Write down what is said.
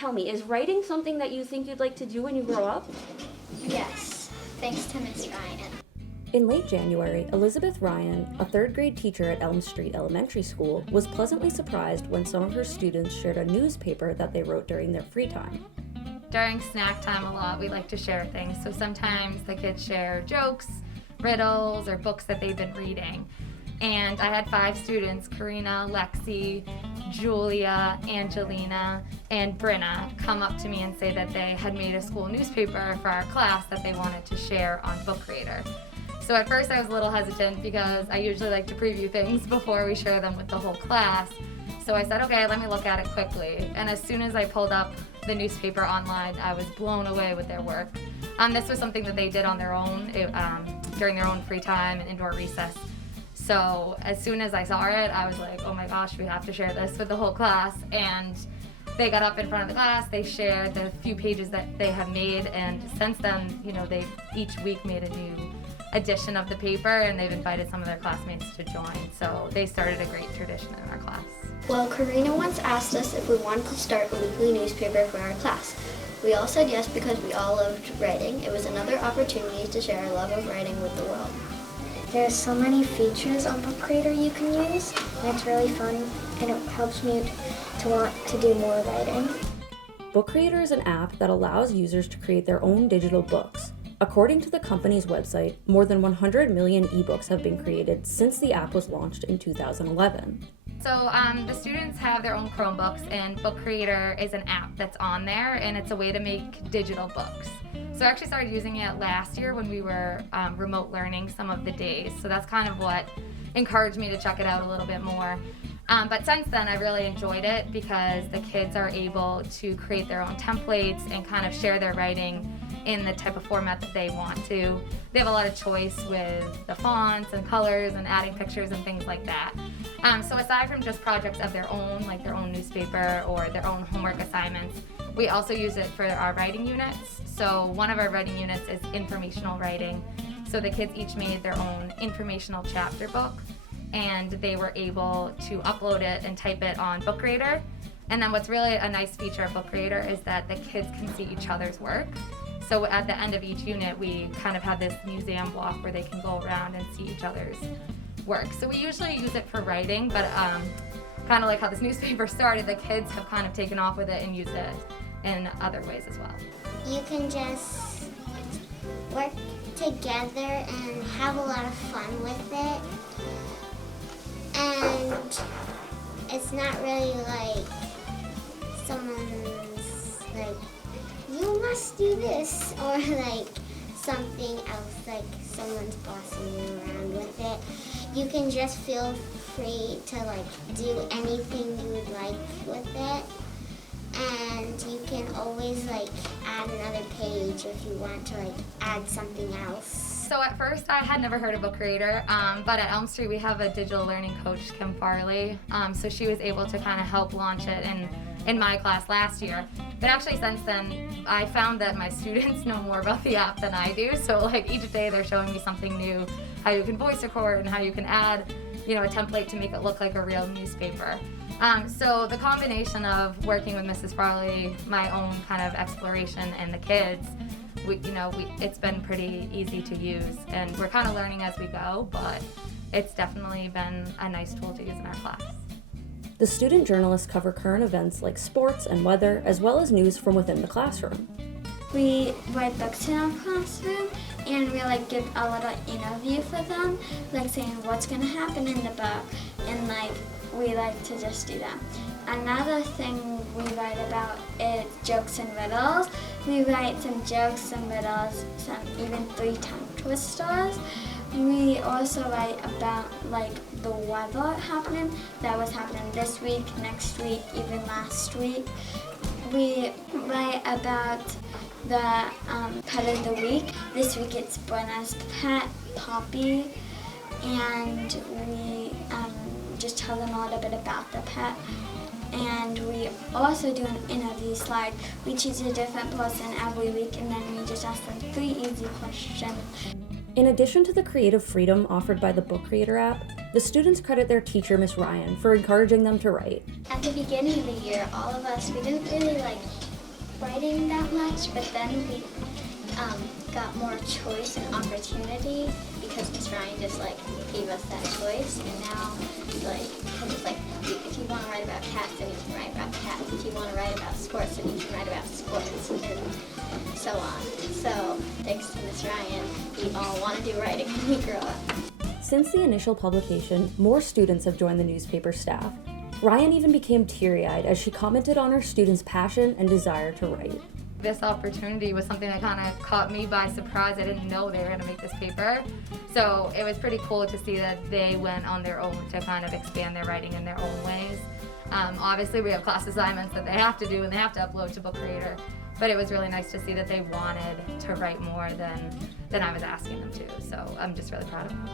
tell me, is writing something that you think you'd like to do when you grow up? Yes, thanks to Miss Ryan. In late January, Elizabeth Ryan, a third grade teacher at Elm Street Elementary School, was pleasantly surprised when some of her students shared a newspaper that they wrote during their free time. During snack time a lot, we like to share things. So sometimes the kids share jokes, riddles, or books that they've been reading. And I had 5 students, Karina, Lexi, Julia, Angelina, and Brenna, come up to me and say that they had made a school newspaper for our class that they wanted to share on Book Creator. So at first I was a little hesitant because I usually like to preview things before we share them with the whole class. So I said, okay, let me look at it quickly. And as soon as I pulled up the newspaper online, I was blown away with their work. This was something that they did on their own during their own free time and indoor recess. So as soon as I saw it, I was like, oh my gosh, we have to share this with the whole class. And they got up in front of the class, they shared the few pages that they have made, and since then, they've each week made a new edition of the paper, and they've invited some of their classmates to join. So they started a great tradition in our class. Well, Karina once asked us if we wanted to start a weekly newspaper for our class. We all said yes because we all loved writing. It was another opportunity to share our love of writing with the world. There's so many features on Book Creator you can use, and it's really fun, and it helps me to want to do more writing. Book Creator is an app that allows users to create their own digital books. According to the company's website, more than 100 million ebooks have been created since the app was launched in 2011. So the students have their own Chromebooks, and Book Creator is an app that's on there, and it's a way to make digital books. So I actually started using it last year when we were remote learning some of the days. So that's kind of what encouraged me to check it out a little bit more. But since then, I really enjoyed it because the kids are able to create their own templates and kind of share their writing in the type of format that they want to. They have a lot of choice with the fonts and colors and adding pictures and things like that. So aside from just projects of their own, like their own newspaper or their own homework assignments, we also use it for our writing units. So one of our writing units is informational writing. So the kids each made their own informational chapter book, and they were able to upload it and type it on Book Creator. And then what's really a nice feature of Book Creator is that the kids can see each other's work. So at the end of each unit, we kind of have this museum walk where they can go around and see each other's work. So we usually use it for writing, but kind of like how this newspaper started, the kids have kind of taken off with it and used it in other ways as well. You can just work together and have a lot of fun with it. And it's not really like someone's like, you must do this, or like something else, like someone's bossing you around with it. You can just feel free to like do anything you would like with it. And you can always like add another page if you want to like add something else. So at first I had never heard of Book Creator, but at Elm Street we have a digital learning coach, Kim Farley, so she was able to kind of help launch it in my class last year. But actually since then, I found that my students know more about the app than I do, so like each day they're showing me something new, how you can voice record and how you can add a template to make it look like a real newspaper. So the combination of working with Mrs. Farley, my own kind of exploration, and the kids, it's been pretty easy to use, and we're kind of learning as we go, but it's definitely been a nice tool to use in our class. The student journalists cover current events like sports and weather, as well as news from within the classroom. We write books in our classroom, and we like give a little interview for them, like saying what's going to happen in the book, and like we like to just do that. Another thing we write about is jokes and riddles. We write some jokes, some riddles, some even 3 tongue twisters. We also write about like the weather happening that was happening this week, next week, even last week. We write about the pet of the week. This week it's Brenna's pet, Poppy, and we just tell them a little bit about the pet. And we also do an interview slide. We choose a different person every week, and then we just ask them 3 easy questions. In addition to the creative freedom offered by the Book Creator app, the students credit their teacher, Miss Ryan, for encouraging them to write. At the beginning of the year, all of us, we didn't really writing that much, but then we got more choice and opportunity because Miss Ryan just like gave us that choice, and now because it's like if you want to write about cats, then you can write about cats. If you want to write about sports, then you can write about sports, and so on. So thanks to Miss Ryan, we all want to do writing when we grow up. Since the initial publication, more students have joined the newspaper staff. Ryan even became teary-eyed as she commented on her students' passion and desire to write. This opportunity was something that kind of caught me by surprise. I didn't know they were going to make this paper. So it was pretty cool to see that they went on their own to kind of expand their writing in their own ways. Obviously, we have class assignments that they have to do and they have to upload to Book Creator. But it was really nice to see that they wanted to write more than I was asking them to. So I'm just really proud of them.